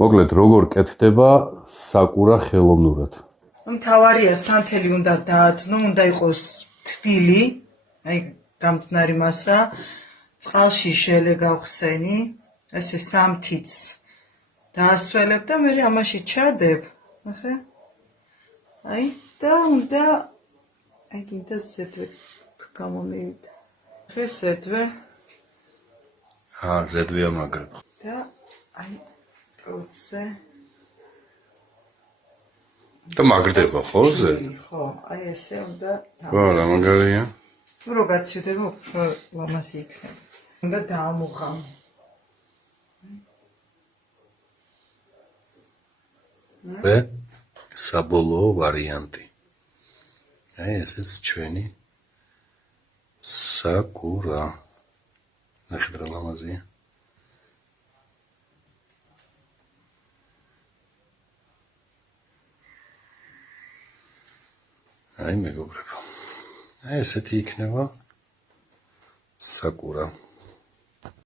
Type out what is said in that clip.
მოკლედ, როგორ კეთდება საკურა ხელოვნურად? მთავარია სანთელი უნდა დაადნო, უნდა იყოს თბილი, აი გამთნარი მასა, წყალში ჟელე გავხსენი, ესე სამთიც დაასველებ და მე ამაში ჩადებ, ახლა. აი და უნდა აი კიდე ზედვე გამომივიდა. ხე ზედვე. ზედვია მაგრებ. და აი ტოცე და მაგრდება ხო ზე? ხო, აი ესე უნდა ხო, რა მაგარია. რო გაცივდება, უფრო ლამაზი იქნება. უნდა დაამუღამ. და საბოლოო ვარიანტი. აი ესეც ჩვენი საკურა. ნახეთ რა ლამაზია. აი მეგობრებო. აი ესეთი იქნება საკურა.